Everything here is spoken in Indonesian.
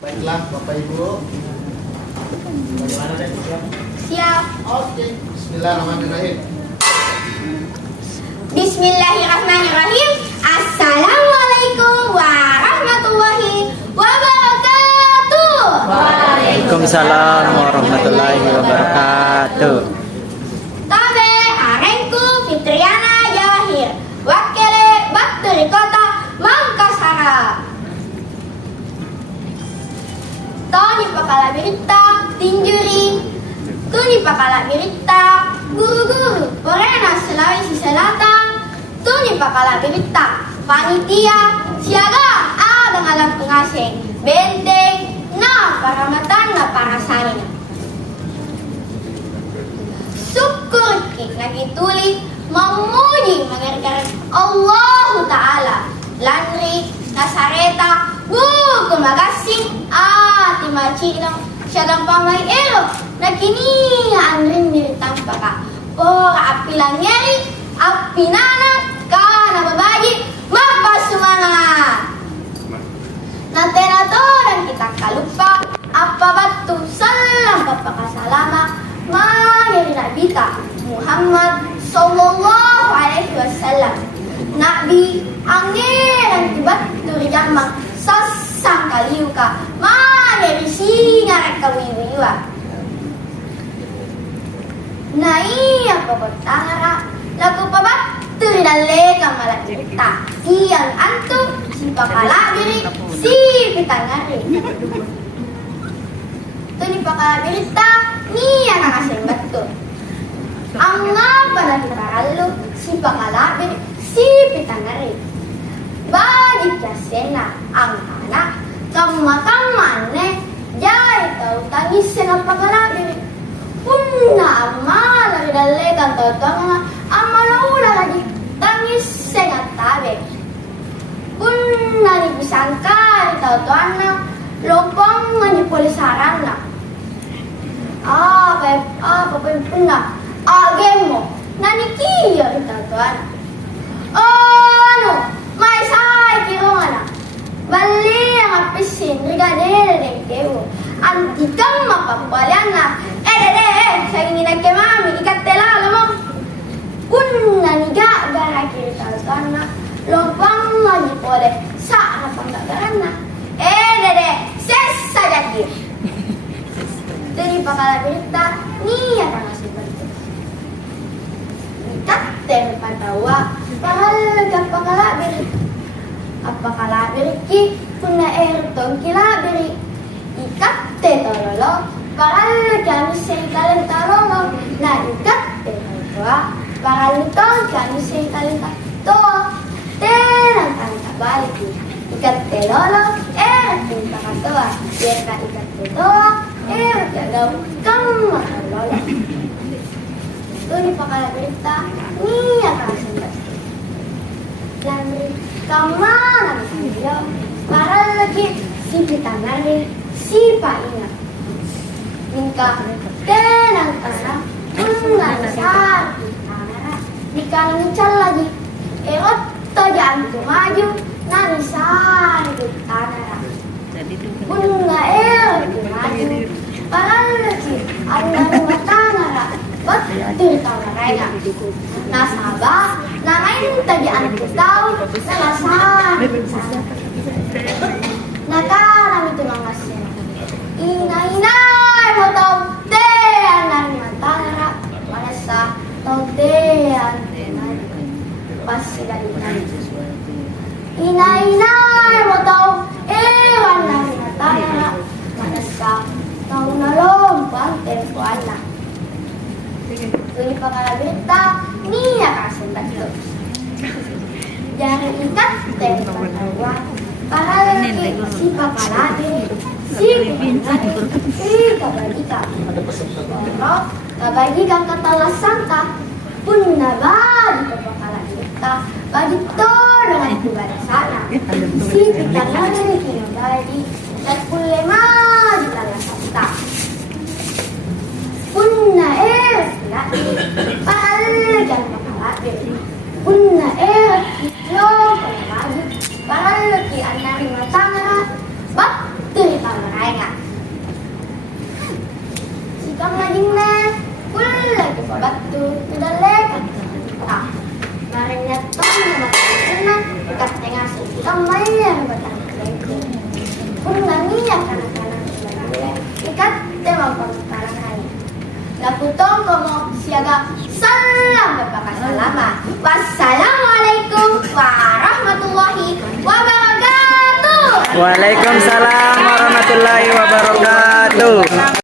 Baiklah Bapak Ibu, bagaimana deh? Siap. Oke, Bismillahirrahmanirrahim. Bismillahirrahmanirrahim. Assalamualaikum warahmatullahi wabarakatuh. Waalaikumsalam warahmatullahi wabarakatuh. Tabe arenku Fitriana Jahir, wakile Bakturi Kota Mangkasara. Toni pakala berita tinjuri, tuni pakala berita guru-guru Porena Sulawesi Selatan, tuni pakala berita panitia siaga ada alat pengasing benteng na paramatan na para sarina. Syukur kita nagituli memuji mengerjakan Allah Ta'ala lanri nasareta buku magasing timacino siya pamay ero na kinihaan rin nilitampa ka pora api langeri api nanat ka na babayi magpasumangat na tenatoran kita kalupa apa batu salam papakasalama mayari nabita Muhammad sallallahu alaihi wasallam nabi angin tibat turijama sasang kaliu ka mayari singa kawiwiwa na iya pagotangara lagu pabat turidale ka malakita iyang antum si pakalabiri si pitangari ito ni pakalabirita niya nakasing bato ang nga panagkaralo si pakalabiri si pitangari bagi kasena ang anak kamakaman jay tau tangis na pakalabiri punna amma lagi dalekan tau tanga amma naula lagi tangis na tabe punna ni bisangka tau tuana lopang ni polisaran na punna agemo nanikiyo tau tuana ano may say kirona bali ang apisin rigadere ng tewo anti kang mapapalyan na sa ingin ke mami ikatela mo unna niga gara kirita na lopang ni pole sa napangagaran na sesa jadi dari pakalabirita niya nakasibat ikatel padawa pahalaga pakalabir apakalabir ki kuna ertong kilabiri ikatte tololo pahalaga misay kalentarong na ikatte tolwa pahalutong kamisay kalentatoa tenang kalentabalik ikatte lolo erting pakatoa yerka ikatte toa erkagaw kang makalolo ito ni pakalabirita niya kasimbat Lamri kamana sayo para lagi si pitanari si paina ningka tenang tanah unlan sa pitanara dikalangical lagi erot tojaan maju nanisar pitanara unga erot maju para lagi anang matanara batir tawaraya nasaba nangain tagian tahu salasar nakarami itu mangasya ina mo tau tean nang matara manasa tau tean pasti dari ina mo tau ewan nang matara manasa tau nalong panten ko anak Tuli pakalabirita niya kasundan ito. Jangan ikat dan pangalawa para lagi si pakalabir si pinagari si kabagikan. Pero kabagikan katalasan ka pun nabadi ka pakalabirita bagi to dengan kubara sana si pinagari kinabadi at pulema di talasan ta. Punna pahalagan makalabir punna itlo pakalabir pahalagi anang matangara ba't kaingan. Sikang lagingna, kulag batu udalek. Tak, marinya tong na ikat tengah sikang mayar batang lagi. Pun nganiya kanak-kanak lagi. Ikat temang parang hari. Naputong komo siaga salam berpakasalamat. Wassalamualaikum warahmatullahi wabarakatuh. Waalaikumsalam warahmatullahi wabarakatuh.